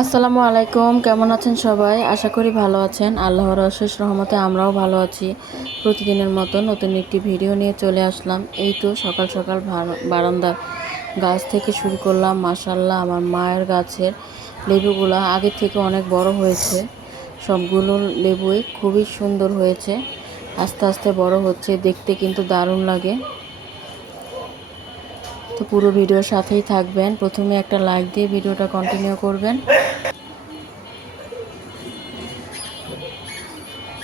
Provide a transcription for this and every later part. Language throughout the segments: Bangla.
আসসালামু আলাইকুম, কেমন আছেন সবাই? আশা করি ভালো আছেন। আল্লাহর অশেষ রহমতে আমরাও ভালো আছি। প্রতিদিনের মতো নতুন একটি ভিডিও নিয়ে চলে আসলাম। এই তো সকাল সকাল বারান্দার গাছ থেকে শুরু করলাম। মাশাআল্লাহ, আমার মায়ের গাছের লেবুগুলো আগের থেকে অনেক বড় হয়েছে। সবগুলো লেবুই খুবই সুন্দর হয়েছে, আস্তে আস্তে বড় হচ্ছে, দেখতে কিন্তু দারুণ লাগে। তো পুরো ভিডিওর সাথেই থাকবেন। প্রথমে একটা লাইক দিয়ে ভিডিওটা কন্টিনিউ করবেন।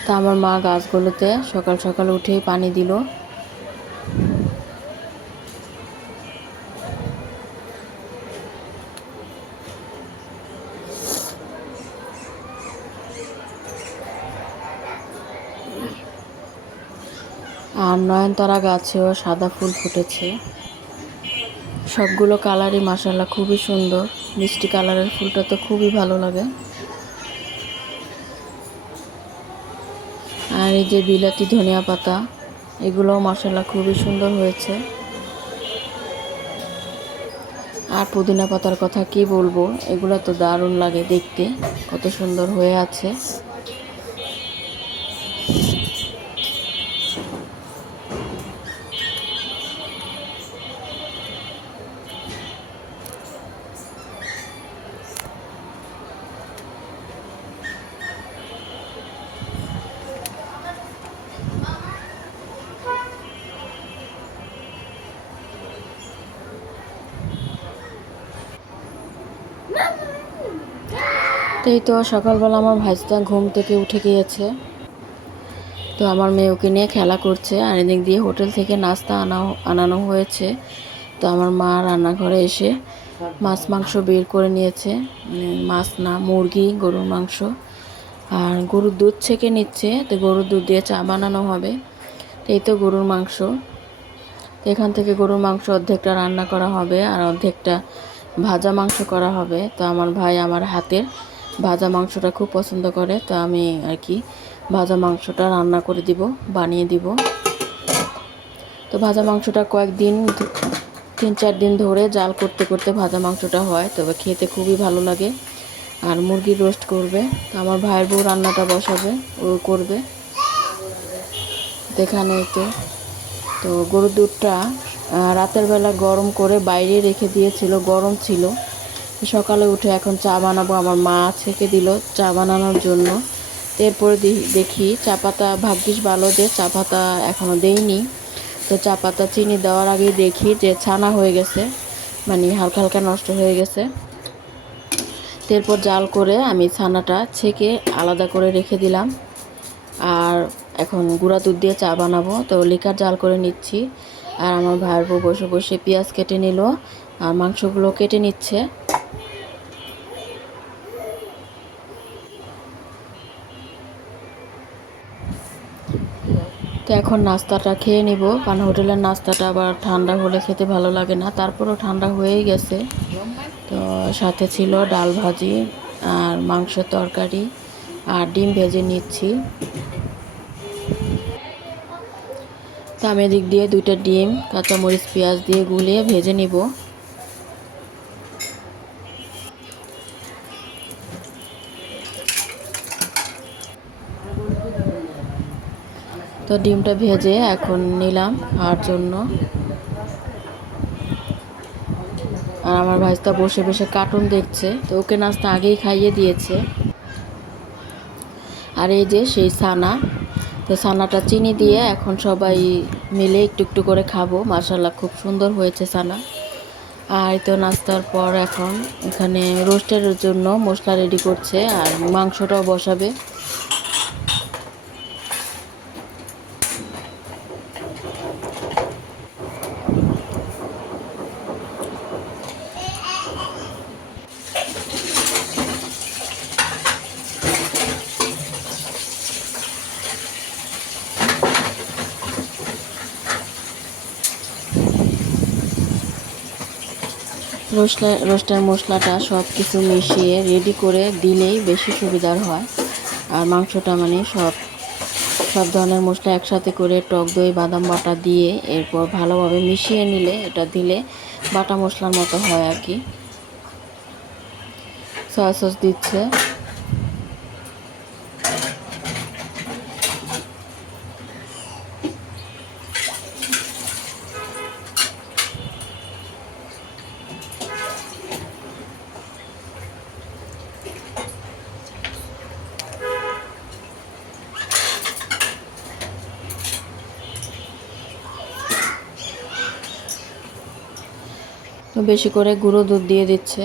তা আমার মা গাছগুলোতে সকাল সকাল উঠেই পানি দিল। আর নয়নতারা গাছেও সাদা ফুল ফুটেছে। সবগুলো কালারই মাশাআল্লাহ খুবই সুন্দর। মিষ্টি কালারের ফুলটা তো খুবই ভালো লাগে। আর এই যে বিলাতি ধনিয়া পাতা, এগুলোও মাশাআল্লাহ খুবই সুন্দর হয়েছে। আর পুদিনা পাতার কথা কি বলবো, এগুলো তো দারুণ লাগে দেখতে, কত সুন্দর হয়ে আছে। তো এই তো সকালবেলা আমার ভাইস্তা ঘুম থেকে উঠে গিয়েছে। তো আমার মেয়ে ওকে নিয়ে খেলা করছে, আর এদিক দিয়ে হোটেল থেকে নাস্তা আনানো হয়েছে। তো আমার মা রান্নাঘরে এসে মাছ মাংস বের করে নিয়েছে। মাছ না, মুরগি, গরুর মাংস। আর গরুর দুধ ছেঁকে নিচ্ছে, তো গরুর দুধ দিয়ে চা বানানো হবে। তো এই তো গরুর মাংস। তো এখান থেকে গরুর মাংস অর্ধেকটা রান্না করা হবে আর অর্ধেকটা ভাজা মাংস করা হবে। তো আমার ভাই আমার হাতের ভাজা মাংসটা খুব পছন্দ করে, তো আমি আর কি ভাজা মাংসটা রান্না করে দিব, বানিয়ে দিব। তো ভাজা মাংসটা কয়েকদিন 3-4 দিন ধরে জাল করতে করতে ভাজা মাংসটা হয়, তবে খেতে খুবই ভালো লাগে। আর মুরগির রোস্ট করবে। তো আমার ভাইয়ের বউ রান্নাটা বসাবে, ও করবে। এখানে তো গরুর দুধটা রাতের বেলা গরম করে বাইরে রেখে দিয়েছিল, গরম ছিল। সকালে উঠে এখন চা বানাবো, আমার মা ছেঁকে দিল চা বানানোর জন্য। এরপরে দেখি চা পাতা, ভাগ্যিস ভালো যে চা পাতা এখনও দেইনি। তো চা পাতা চিনি দেওয়ার আগেই দেখি যে ছানা হয়ে গেছে, মানে হালকা হালকা নষ্ট হয়ে গেছে। এরপর জাল করে আমি ছানাটা ছেঁকে আলাদা করে রেখে দিলাম। আর এখন গুঁড়া দুধ দিয়ে চা বানাবো, তো লিকার জাল করে নিচ্ছি। আর আমার ভাইয়ের বউ বসে বসে পেঁয়াজ কেটে নিল আর মাংসগুলো কেটে নিচ্ছে। তো এখন নাস্তাটা খেয়ে নিব, কারণ হোটেলের নাস্তাটা আবার ঠান্ডা হলে খেতে ভালো লাগে না। তারপরেও ঠান্ডা হয়েই গেছে। তো সাথে ছিল ডাল ভাজি আর মাংসের তরকারি আর ডিম ভেজে নিচ্ছি। তো আমি এদিক দিয়ে 2টা ডিম কাঁচামরিচ পেঁয়াজ দিয়ে গুলিয়ে ভেজে নিব। তো ডিমটা ভেজে এখন নিলাম খাওয়ার জন্য। আর আমার ভাইস্তা বসে বসে কার্টুন দেখছে, তো ওকে নাস্তা আগেই খাইয়ে দিয়েছে। আর এই যে সেই ছানা, তো ছানাটা চিনি দিয়ে এখন সবাই মিলে একটু একটু করে খাবো। মাশাআল্লাহ খুব সুন্দর হয়েছে ছানা। আর তো নাস্তার পর এখন এখানে রোস্টের জন্য মশলা রেডি করছে আর মাংসটাও বসাবে। রোস্টের মশলাটা সব কিছু মিশিয়ে রেডি করে দিলেই বেশি সুবিধার হয়। আর মাংসটা মানে সব ধরনের মশলা একসাথে করে টক দই বাদাম বাটা দিয়ে এরপর ভালোভাবে মিশিয়ে নিলে এটা দিলে বাটা মশলার মতো হয় আর কি। সয়া সস দিচ্ছে। তো বেশি করে গুঁড়ো দুধ দিয়ে দিচ্ছে।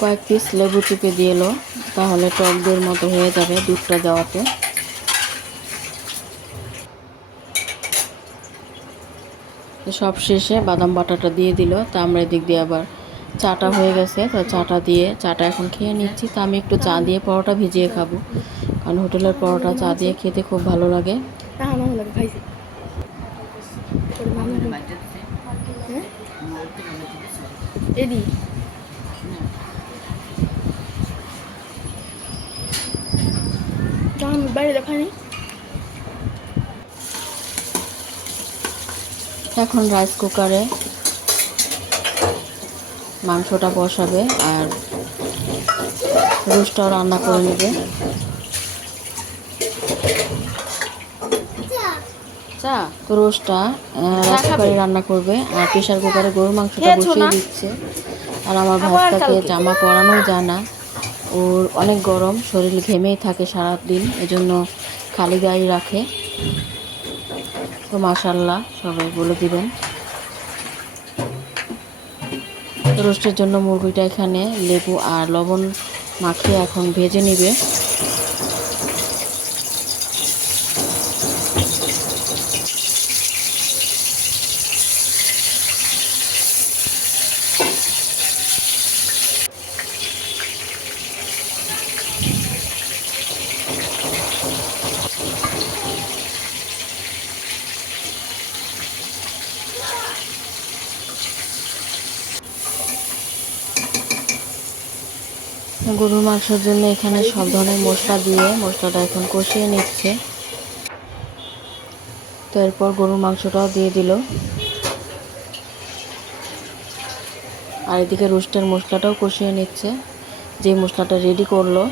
কয়েক পিস লেবু চিপে দিয়ে এলো, তাহলে টক দইয়ের মতো হয়ে যাবে দুধটা দেওয়াতে। সব শেষে বাদাম বাটাটা দিয়ে দিল। তা আমরা এদিক দিয়ে আবার চাটা হয়ে গেছে, তো চাটা এখন খেয়ে নিচ্ছি। তো আমি একটু চা দিয়ে পরোটা ভিজিয়ে খাবো, কারণ হোটেলের পরোটা চা দিয়ে খেতে খুব ভালো লাগে। এখন রাইস কুকারে মাংসটা বসাবে আর রোস্টটাও রান্না করে নেবে। তো রোস্টটা রাইস কুকারে রান্না করবে আর প্রেশার কুকারে গরুর মাংসটা বসিয়ে দিচ্ছে। আর আমার ভাতটাকে জামা পরানো যায় না, ওর অনেক গরম, শরীর ঘেমেই থাকে সারাদিন, এজন্য খালি গায়ে রাখে। তো মাশাআল্লাহ সবাই বলে দিবেন। রোস্টের জন্য মুরগিটা এখানে লেবু আর লবণ মাখিয়ে এখন ভেজে নেবে। গরুর মাংসের জন্য এখানে সব ধরনের মশলা দিয়ে মশলাটা এখন কষিয়ে নিচ্ছে। তো এরপর গরুর মাংসটাও দিয়ে দিল, আর এদিকে রোস্টের মশলাটাও কষিয়ে নিচ্ছে, যে মশলাটা রেডি করলো।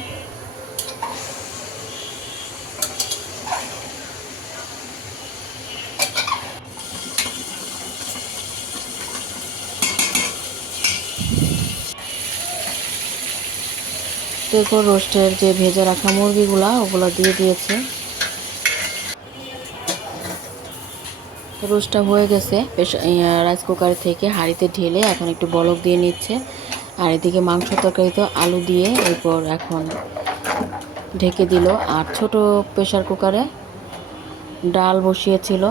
তো এরপর রোস্টের যে ভেজে রাখা ওগুলো দিয়ে দিয়েছে। রোস্টটা হয়ে গেছে, রাইস কুকার থেকে হাঁড়িতে ঢেলে এখন একটু বলক দিয়ে নিচ্ছে। আর এদিকে মাংস তরকারি তো আলু দিয়ে এরপর এখন ঢেকে দিল। আর ছোট প্রেশার কুকারে ডাল বসিয়েছিল,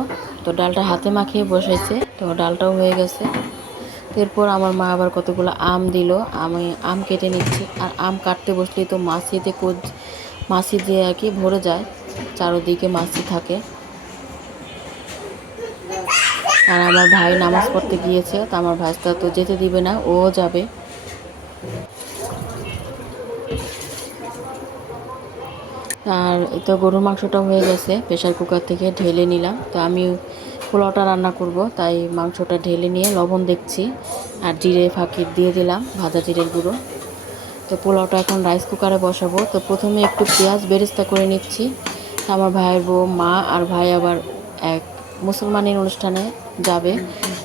তো ডালটা হাতে মাখিয়ে বসাইছে, তো ডালটাও হয়ে গেছে। এরপর আমার মা আবার কতগুলো আম দিল, আমি আম কেটে নিচ্ছি। আর আম কাটতে বসলেই তো মাছি দিয়ে আর কি ভরে যায়, চারোদিকে মাছি থাকে। আর আমার ভাই নামাজ পড়তে গিয়েছে, তো আমার ভাইটা তো যেতে দিবে না, ও যাবে। আর এই তো গরুর মাংসটা হয়ে গেছে, প্রেশার কুকার থেকে ঢেলে নিলাম। তো আমি পোলাওটা রান্না করব, তাই মাংসটা ঢেলে নিয়ে লবণ দেখছি আর জিরে ফাঁকি দিয়ে দিলাম, ভাজা জিরের গুঁড়ো। তো পোলাওটা এখন রাইস কুকারে বসাবো। তো প্রথমে একটু পেঁয়াজ বেরেস্তা করে নিচ্ছি। আমার ভাইয়ের বউ, মা আর ভাই আবার এক মুসলমানের অনুষ্ঠানে যাবে।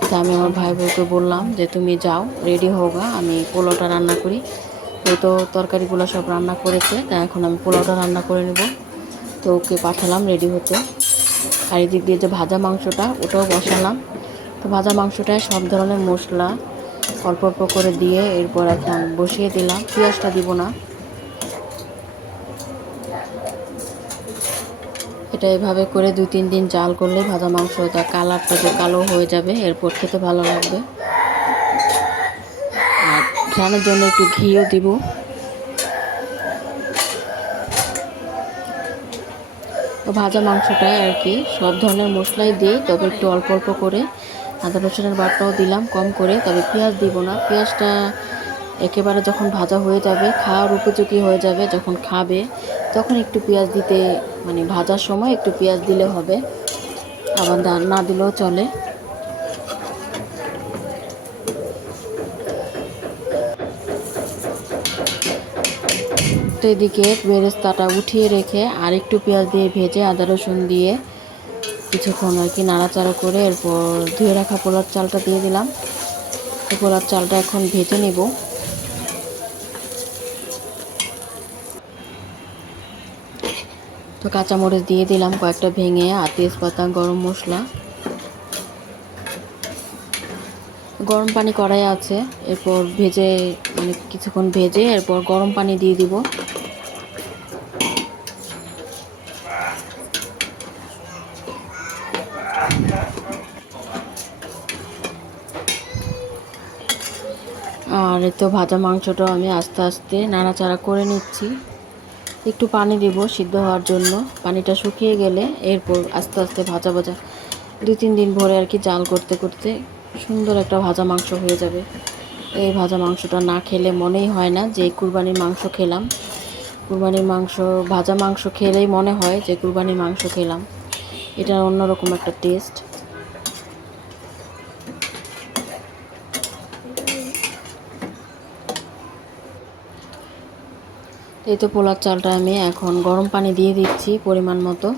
তা আমি আমার ভাই বউকে বললাম যে তুমি যাও, রেডি হোগা, আমি পোলাওটা রান্না করি। তো তরকারিগুলো সব রান্না করেছে, তা এখন আমি পোলাওটা রান্না করে নেব। তো ওকে পাঠালাম রেডি হতে। আর এদিক দিয়ে যে ভাজা মাংসটা ওটাও বসালাম। তো ভাজা মাংসটায় সব ধরনের মশলা অল্প অল্প করে দিয়ে এরপর এখন বসিয়ে দিলাম। পেঁয়াজটা দিব না, এটা এভাবে করে 2-3 দিন জাল করলে ভাজা মাংসটা কালারটা যে কালো হয়ে যাবে, এরপর খেতে ভালো লাগবে। আর ঘ্রাণের জন্য একটু ঘিও দিব। তো ভাজা মাংসটায় আর কি সব ধরনের মশলাই দিই, তবে একটু অল্প অল্প করে আদা রসুনের বাটাও দিলাম কম করে, তবে পেঁয়াজ দিব না। পেঁয়াজটা একেবারে যখন ভাজা হয়ে যাবে, খাওয়ার উপযোগী হয়ে যাবে, যখন খাবে তখন একটু পেঁয়াজ দিতে, মানে ভাজার সময় একটু পেঁয়াজ দিলে হবে, আবার না দিলেও চলে। তো এদিকে বেরেস্তাটা উঠিয়ে রেখে আর একটু পেঁয়াজ দিয়ে ভেজে আদা রসুন দিয়ে কিছুক্ষণ আর কি নাড়াচাড়া করে এরপর ধুয়ে রাখা পোলার চালটা দিয়ে দিলাম। তো পোলার চালটা এখন ভেজে নেব। তো কাঁচামরিচ দিয়ে দিলাম কয়েকটা ভেঙে, আর তেজপাতা, গরম মশলা। গরম পানি কড়াই আছে, এরপর ভেজে মানে কিছুক্ষণ ভেজে এরপর গরম পানি দিয়ে দিব। আর তো ভাজা মাংসটাও আমি আস্তে আস্তে নাড়াচাড়া করে নিচ্ছি। একটু পানি দিব সিদ্ধ হওয়ার জন্য। পানিটা শুকিয়ে গেলে এরপর আস্তে আস্তে ভাজা ভাজা 2-3 দিন ভরে আর কি জাল করতে করতে সুন্দর একটা ভাজা মাংস হয়ে যাবে। এই ভাজা মাংসটা না খেলে মনেই হয় না যে কুরবানির মাংস খেলাম। কুরবানির মাংস, ভাজা মাংস খেলেই মনে হয় যে কুরবানির মাংস খেলাম। এটা অন্যরকম একটা টেস্ট। এই তো পোলার চালটা আমি এখন গরম পানি দিয়ে দিচ্ছি পরিমাণ মতো।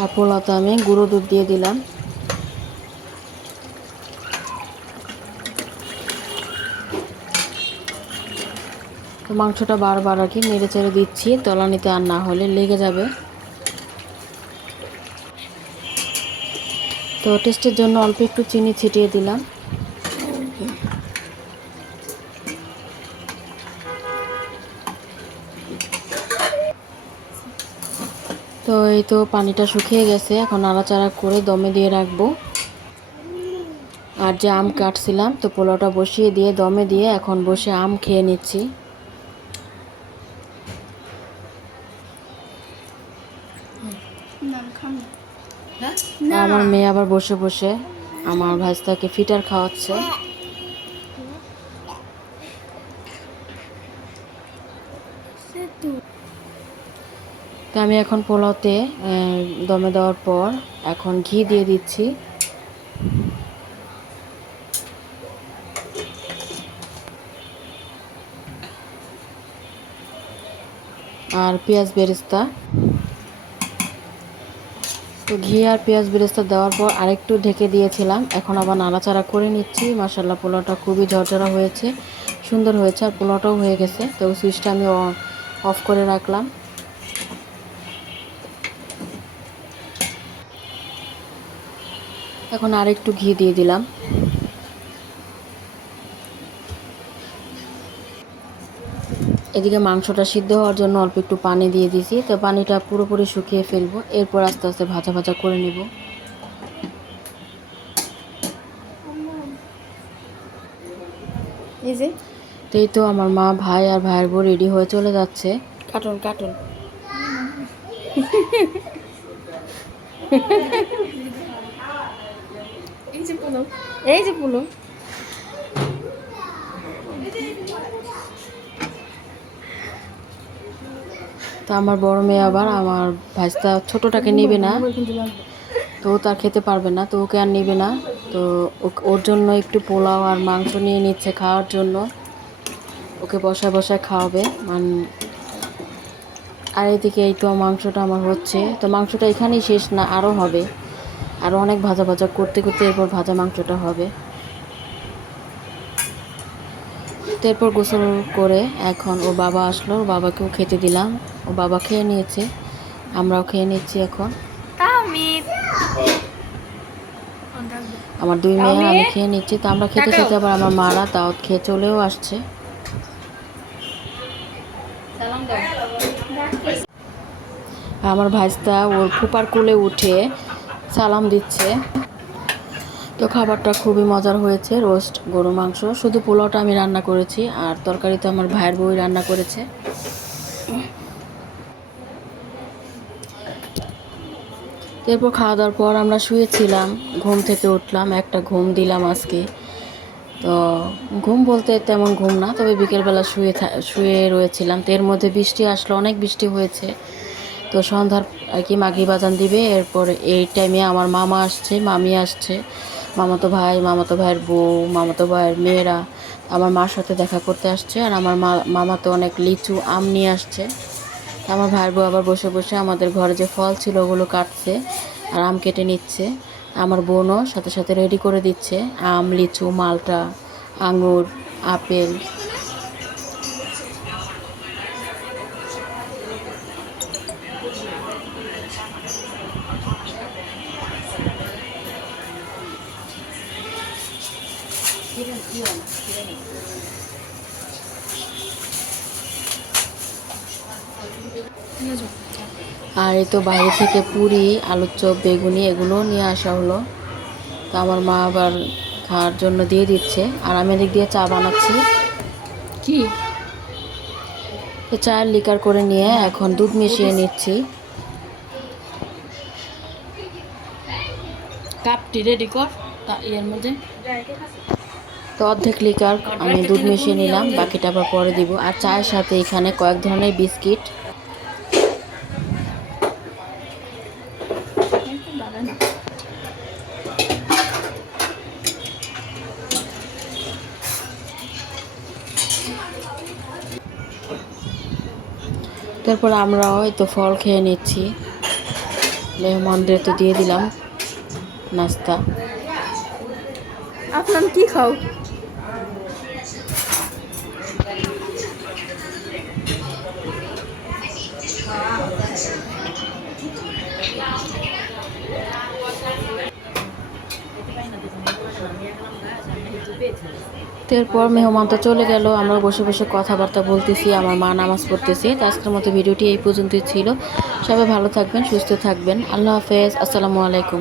আর পোলাওতে আমি গুঁড়ো দুধ দিয়ে দিলাম। তো মাংসটা বারবার আর কি নেড়ে চেড়ে দিচ্ছি, তলানিতে আর না হলে লেগে যাবে। তো টেস্টের জন্য অল্প একটু চিনি ছিটিয়ে দিলাম। তো এই তো পানিটা শুকিয়ে গেছে, এখন নাড়াচাড়া করে দমে দিয়ে রাখবো। আর যে আম কাটছিলাম, তো পোলাওটা বসিয়ে দিয়ে দমে দিয়ে এখন বসে আম খেয়ে নিচ্ছি। আমার মেয়ে আবার বসে বসে আমার ভাইস্তাকে ফিটার খাওয়াচ্ছে। তো আমি এখন পোলাওতে দমে দেওয়ার পর এখন ঘি দিয়ে দিচ্ছি। আর পেঁয়াজ বেরেস্তা। তো ঘি আর পেঁয়াজ বেরেস্তা দেওয়ার পর আরেকটু ঢেকে দিয়েছিলাম, এখন আবার নাড়াচাড়া করে নিচ্ছি। মাশাআল্লাহ পোলাওটা খুবই ঝরঝরা হয়েছে, সুন্দর হয়েছে, আর পোলাওটাও হয়ে গেছে। তো সুইচটা আমি অফ করে রাখলাম। এখন আরেকটু ঘি দিয়ে দিলাম। এদিকে মাংসটা সিদ্ধ হওয়ার জন্য অল্প একটু পানি দিয়ে দিয়েছি। তো পানিটা পুরোপুরি শুকিয়ে ফেলবো, এরপর আস্তে আস্তে ভাজা ভাজা করে নেব। তো এই তো আমার মা, ভাই আর ভাইয়ের বউ রেডি হয়ে চলে যাচ্ছে। কার্টুন কার্টুন এই যে পুলো। তো আমার বড় মেয়ে আবার আমার ভাইস্তা ছোটোটাকে নেবে না, তো ও তার খেতে পারবে না, তো ওকে আর নেবে না। তো ওর জন্য একটু পোলাও আর মাংস নিয়ে নিচ্ছে খাওয়ার জন্য, ওকে বসায় বসায় খাওয়াবে। আর এদিকে এই তো মাংসটা আমার হচ্ছে। তো মাংসটা এখানেই শেষ না, আরও হবে, আরও অনেক ভাজা ভাজা করতে করতে এরপর ভাজা মাংসটা হবে। তো এরপর গোসল করে এখন ওর বাবা আসলো, ওর বাবাকেও খেতে দিলাম। ও বাবা খেয়ে নিয়েছে, আমরাও খেয়ে নিচ্ছি। এখন আমার 2 মেয়ে আমি খেয়ে নিচ্ছি। তো আমরা খেতে খেতে আবার আমার মারা দাওয়াত খেয়ে চলেও আসছে। আমার ভাইস্তা ওর ফুপার কোলে উঠে সালাম দিচ্ছে। তো খাবারটা খুবই মজার হয়েছে, রোস্ট গরু মাংস। শুধু পোলাওটা আমি রান্না করেছি, আর তরকারি তো আমার ভাইয়ের বউই রান্না করেছে। এরপর খাওয়া দাওয়ার পর আমরা শুয়েছিলাম, ঘুম থেকে উঠলাম, একটা ঘুম দিলাম আজকে। তো ঘুম বলতে তেমন ঘুম না, তবে বিকেলবেলা শুয়ে রয়েছিলাম। তো এর মধ্যে বৃষ্টি আসলো, অনেক বৃষ্টি হয়েছে। তো সন্ধ্যার আর কি মাগরিব আজান দিবে, এরপরে এই টাইমে আমার মামা আসছে, মামি আসছে, মামাতো ভাই, মামাতো ভাইয়ের বউ, মামাতো ভাইয়ের মেয়েরা আমার মার সাথে দেখা করতে আসছে। আর আমার মামা তো অনেক লিচু আম নিয়ে আসছে। আমার ভাইয়ের বউ আবার বসে বসে আমাদের ঘরে যে ফল ছিল ওগুলো কাটছে আর আম কেটে নিচ্ছে। আমার বোনও সাথে সাথে রেডি করে দিচ্ছে আম, লিচু, মালটা, আঙুর, আপেল। আর এই তো বাইরে থেকে পুরি, আলুর চপ, বেগুনি এগুলো নিয়ে আসা হলো। তো আমার মা আবার খাওয়ার জন্য দিয়ে দিচ্ছে, আর আমি এদিক দিয়ে চা বানাচ্ছি। কি তো চায়ের লিকার করে নিয়ে এখন দুধ মিশিয়ে নিচ্ছি। কাপটি রেডি কর এর মধ্যে। তো অর্ধেক লিকার আমি দুধ মিশিয়ে নিলাম, বাকিটা আবার পরে দিব। আর চায়ের সাথে এখানে কয়েক ধরনের বিস্কিট। তারপর আমরাও এই তো ফল খেয়ে নিচ্ছি। মেহমানদের তো দিয়ে দিলাম নাস্তা। আপনার কি খাও? এরপর মেহমান তো চলে গেল, আমরা বসে বসে কথাবার্তা বলতেছি, আমার মা নামাজ পড়তেছে। তো আজকের মতো ভিডিওটি এই পর্যন্তই ছিল। সবাই ভালো থাকবেন, সুস্থ থাকবেন। আল্লাহ হাফেজ, আসসালামু আলাইকুম।